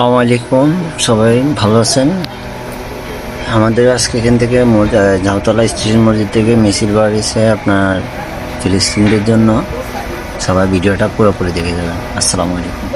আসসালামু আলাইকুম, সবাই ভালো আছেন? আমাদের আজকে এখান থেকে ঝাউতলা স্টেশন মসজিদ থেকে মিছিল বার হয়েছে আপনার ফিলিস্তিনিদের জন্য। সবাই ভিডিওটা পুরোপুরি দেখে যাবেন। আসসালামু আলাইকুম।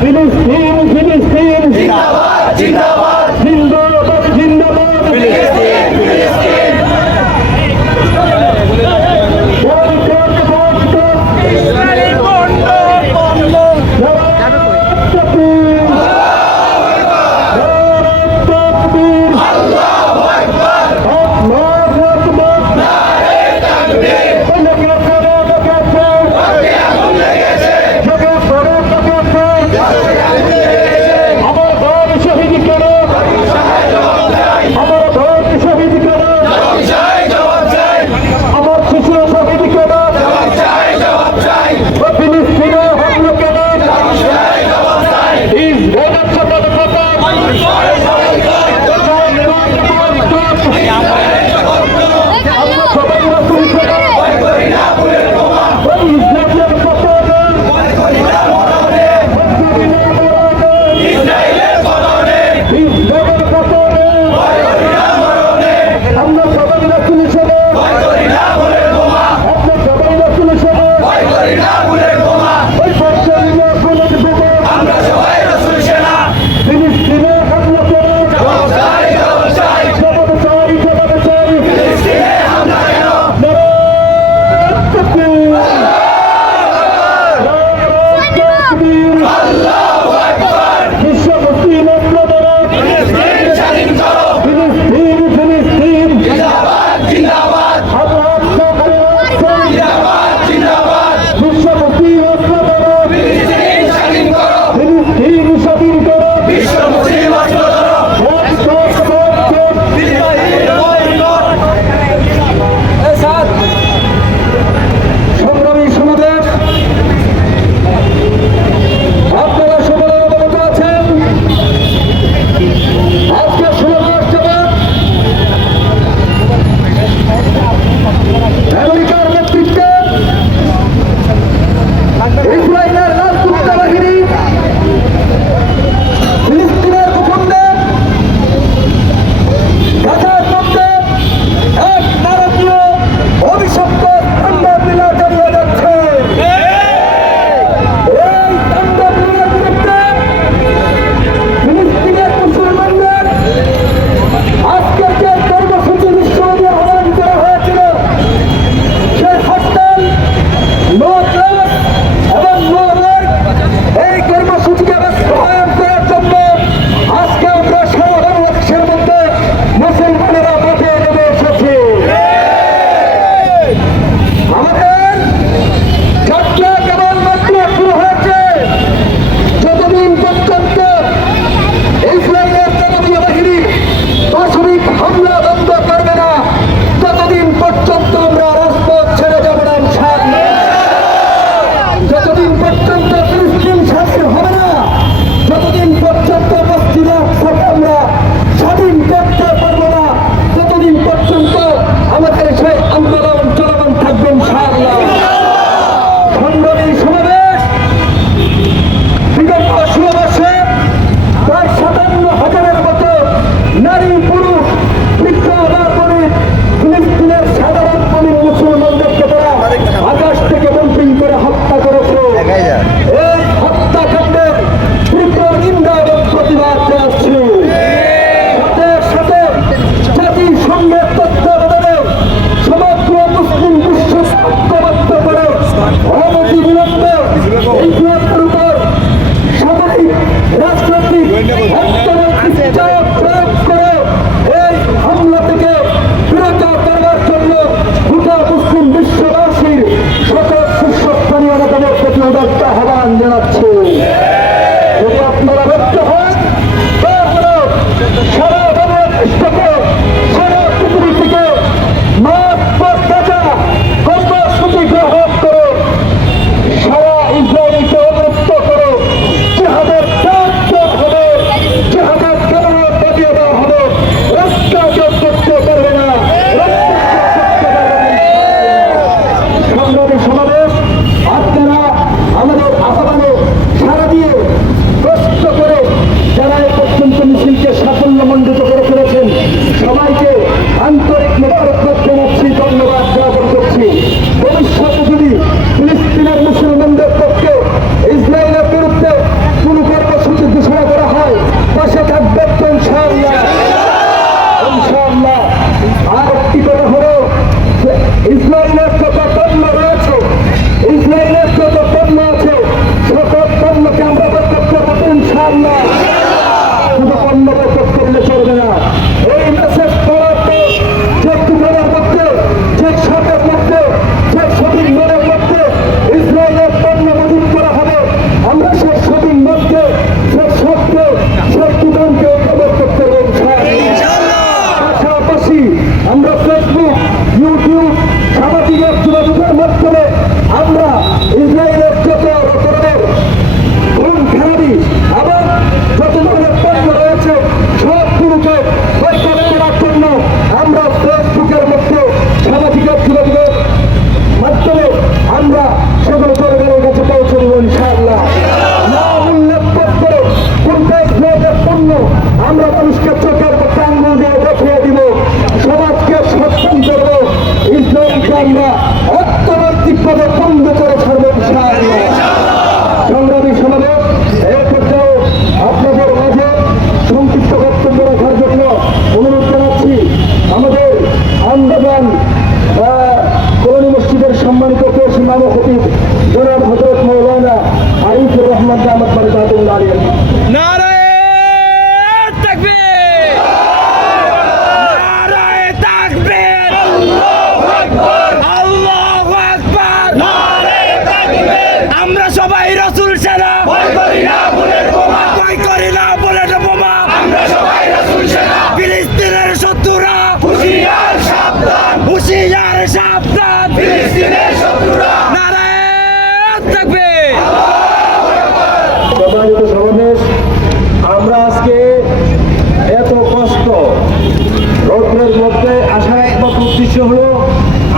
ফিলিস্তিন ফিলিস্তিন জিন্দাবাদ জিন্দাবাদ জিন্দাবাদ জিন্দাবাদ ফিলিস্তিন ফিলিস্তিন ইসরায়েলি বন্ধ বন্ধ যাবে কই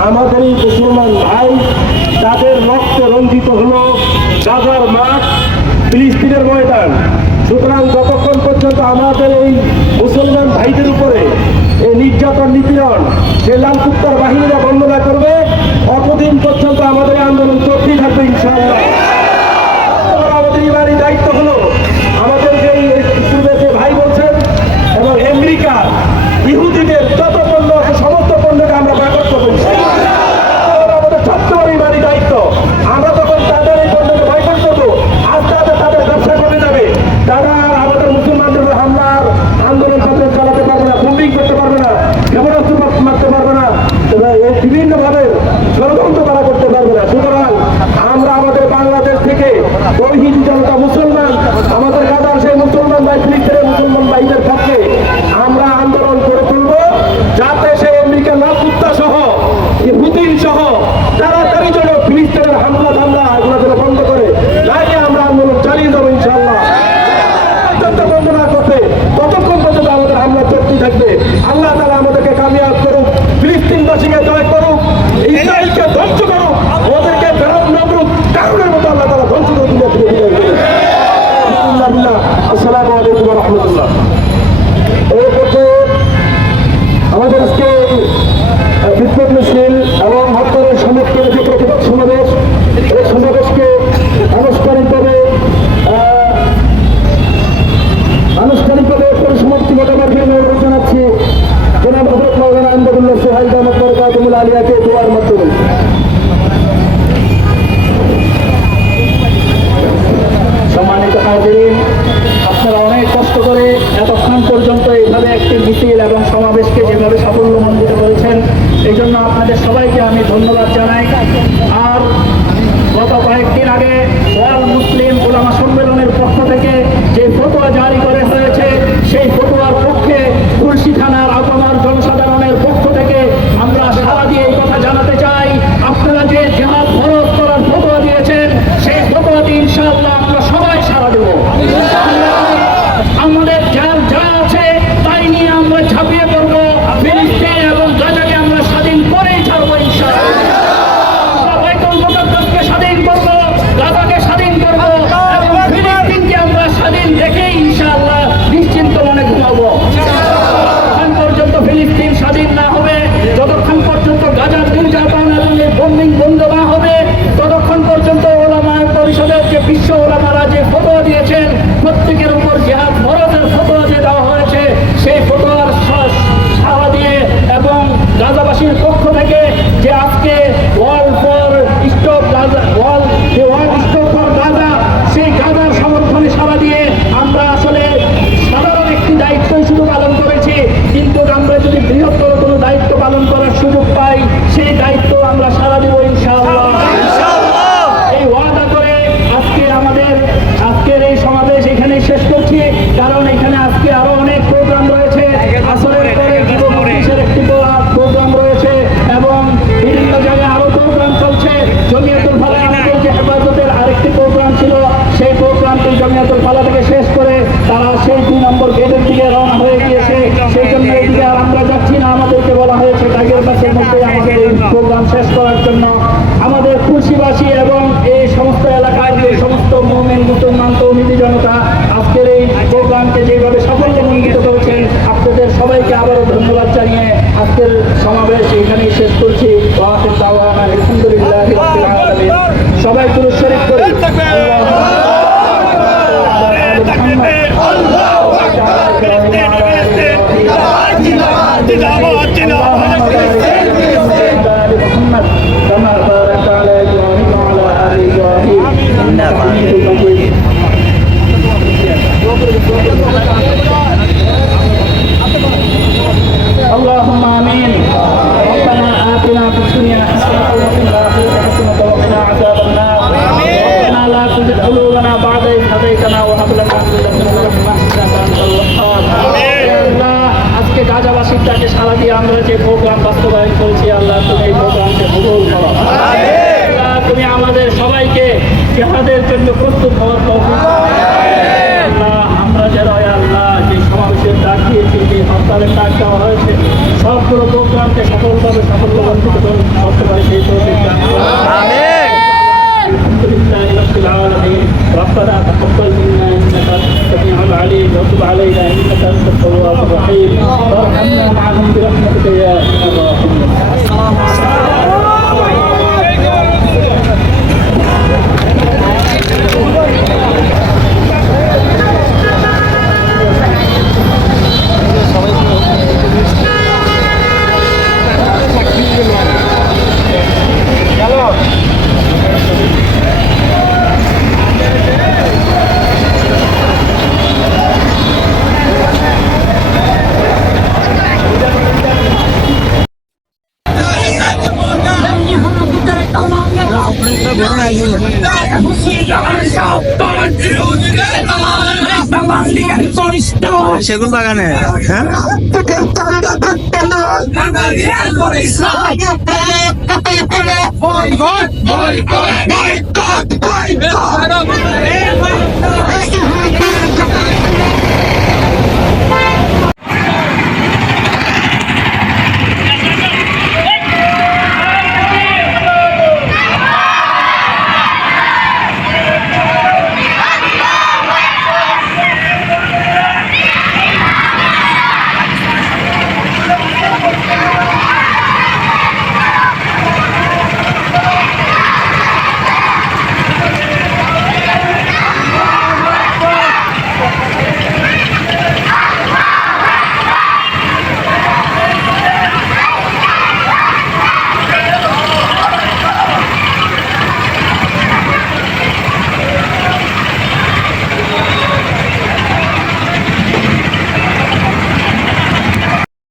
আমাদের এই মুসলমান ভাই তাদের রক্তে রঞ্জিত হলো গাজার মাঠ, ফিলিস্তিনের ময়দান। সুতরাং যতক্ষণ পর্যন্ত আমাদের এই মুসলমান ভাইদের উপরে এই নির্যাতন নিপীড়ন যে লাল কুত্তার বাহিনীরা বন্ধ না করবে, অতদিন পর্যন্ত আমাদের এই আন্দোলন চলতেই থাকবে ইনশাআল্লাহ। আমাদের এবারই দায়িত্ব হলো আমাদের যে পূর্বে যে ভাই বলছেন এবং আমেরিকা ইহুদিদের যত পণ্য আছে সমস্ত পণ্যকে আমরা বয়কট করবো। আমাদের সবচেয়ে এবারই দায়িত্ব। আমরা যখন তাদের এই পণ্যকে বয়কট করবো, আস্তে আস্তে তাদের ব্যবসা কমে যাবে। তারা আর আমাদের মুসলমানদের হামলার আন্দোলন চালাতে পারবে না, বোম্বিং করতে পারবে না, ক্ষেপণাস্ত্র মারতে পারবে না, বিভিন্নভাবে ষড়যন্ত্র তারা করতে পারবে না। সুতরাং আমরা আমাদের বাংলাদেশ থেকে তৌহিদি জনতা মুসলমান, আমাদের গাজার সেই মুসলমান ভাই, ফিলিস্তিনের মুসলমান ভাইদের পক্ষে আমরা আন্দোলন করে তুলব, যাতে সেই আমেরিকা লাকুত্তা সহ পুতিন সহ তাড়াতাড়ি যেন ফিলিস্তিনের হামলা এগুলো যেন বন্ধ করে, তাই আমরা আন্দোলন চালিয়ে যাবো ইনশাআল্লাহ। বন্ধ না করতে ততক্ষণ পর্যন্ত আমাদের হামলা চলতেই থাকবে। আল্লাহ তাআলা আমাদেরকে কামিয়াব করুক, ফিলিস্তিনবাসীকে জয় করুক, ইসরায়েলকে ধ্বংস করুক, ওদেরকে ফেরত নবরুদ কারণের মতো আল্লাহ তাআলা ধ্বংস করে দিলে আসসালামু আলাইকুম ওয়া রাহমাতুল্লাহ। এই পর্যায়ে আমাদের আজকে বিক্ষোভ মিছিল এবং হরতালের সমর্থনে যে প্রতিবাদ সমাবেশ, এই সমাবেশকে আনুষ্ঠানিকভাবে পরিসমাপ্তি ঘটাবার জন্য অনুরোধ জানাচ্ছি জনাব হযরত মাওলানা আহমদুল্লাহ সোহাইল দামাত বরকাতুহুল আলিয়াকে দোয়ার মাধ্যমে। সম্মানিত হাজিরিন, আপনারা অনেক কষ্ট করে এতক্ষণ পর্যন্ত এইভাবে একটি মিছিল এবং সমাবেশকে যেভাবে সাফল্যমণ্ডিত করেছেন, এই জন্য আপনাদের সবাইকে আমি ধন্যবাদ জানাই। আর গত কয়েকদিন আগে ওয়াল মুসলিম উলামা সম্মেলনের পক্ষ থেকে যে ফতোয়া জারি করা হয়েছে, সেই ফতোয়ার পক্ষে খুলশী থানার আপামর জনসাধারণের পক্ষ থেকে আমরা সাড়া দিয়ে এই কথা জানাতে চাই, আপনারা যে জিহাদ ফরজ করার ফতোয়া দিয়েছেন, সেই ফতোয়াতে ইনশাআল্লাহ আমরা সবাই সাড়া দেব। আমাদের যা আছে তাই নিয়ে আমরা ঝাঁপিয়ে পড়বো, ফিলিস্তিন এবং গাজাকে আমরা স্বাধীন করেই ছাড়বো ইনশাআল্লাহ। বাইতুল মুকাদ্দাসকে স্বাধীন করবো, গাজাকে স্বাধীন করবো এবং ফিলিস্তিনকে আমরা স্বাধীন রেখেই ইনশাআল্লাহ নিশ্চিন্ত মনে ঘুমাবো। যতক্ষণ পর্যন্ত ফিলিস্তিন স্বাধীন না হবে, যতক্ষণ পর্যন্ত গাজার নির্যাতন এবং এই বোম্বিং বন্ধ না হবে, ততক্ষণ পর্যন্ত ওলামা পরিষদের যে বিশ্ব ওলামারা যে ফতোয়া দিয়েছেন, প্রত্যেকের উপর জিহাদ ফরজের ফতোয়া যে দেওয়া হয়েছে, সেই ফতোয়ার সাড়া দিয়ে এবং গাজাবাসীর পক্ষ থেকে যে আজকে ওয়াল স্টপ ফর গাজা, সেই গাজার সমর্থনে সাড়া দিয়ে আমরা আসলে সাধারণ একটি দায়িত্বই শুধু পালন করেছি, কিন্তু আমরা যদি বৃহত্তর কোনো দায়িত্ব পালন করার সুযোগ পাই, সেই দায়িত্ব আমরা সাড়া দেব ইনশাআল্লাহ। এই ওয়াদা করে আজকের এই সমাবেশ এখানে শেষ করছি, কারণ এখানে আজকে আরো অনেক প্রোগ্রাম রয়েছে। আসরের পরে যুব মজলিসের একটি প্রোগ্রাম রয়েছে এবং বিভিন্ন জায়গায় আরো প্রোগ্রাম চলছে। জমিয়াতুল ফালাহ আমাদের যে হেফাজতের আরেকটি প্রোগ্রাম ছিল, সেই প্রোগ্রামটি জমিয়াতুল ফালাহ থেকে শেষ করে তারা সেই 2 নম্বর গেটের দিকে রওনা হয়ে গিয়েছে। সেই জন্য এইদিকে আর আমরা যাচ্ছি না, আমাদেরকে বলা হয়েছে টাইগার বাসের মধ্যে আমাদের এই প্রোগ্রাম শেষ করার জন্য। আমাদের খুলশীবাসী এবং এই সমস্ত এলাকার যে সমস্ত মুমিন মুসলমান তৌহিদি জনতা আজকের এই প্রোগ্রামকে যেভাবে সাফল্যমণ্ডিত করেছেন, আপনাদের সবাইকে আবারও ধন্যবাদ জানিয়ে আজকের সমাবেশ এখানেই শেষ করছি। আলহামদুলিল্লাহ, সবাই দুরূদ শরীফ করি। اللهم آمين. ربنا آتنا في الدنيا حسنة وفي الآخرة حسنة وقنا عذاب النار. ربنا لا تزغ قلوبنا بعد إذ هديتنا وهب لنا من لدنك رحمة إنك أنت الوهاب. আজকে গাজাবাসীর ডাকে সাড়া দিয়ে আমরা যে প্রোগ্রাম বাস্তবায়ন করেছি, আল্লাহ তুমি এই প্রোগ্রামকে কবুল করো। আল্লাহ তুমি আমাদের সবাইকে জিহাদের জন্য প্রস্তুত হওয়ার তৌফিক দাও। আল্লাহ আমরা যারা আল্লাহ যে সমাবেশের ডাক দিয়েছি, যে হরতালের ডাক দেওয়া হয়েছে, সবগুলো প্রোগ্রামকে সফলভাবে সাফল্যমণ্ডিত الرحيم وارحمنا معهم برحمتك يا ارحم الراحمين. সেগুন বাগানে হ্যাঁ Boycott!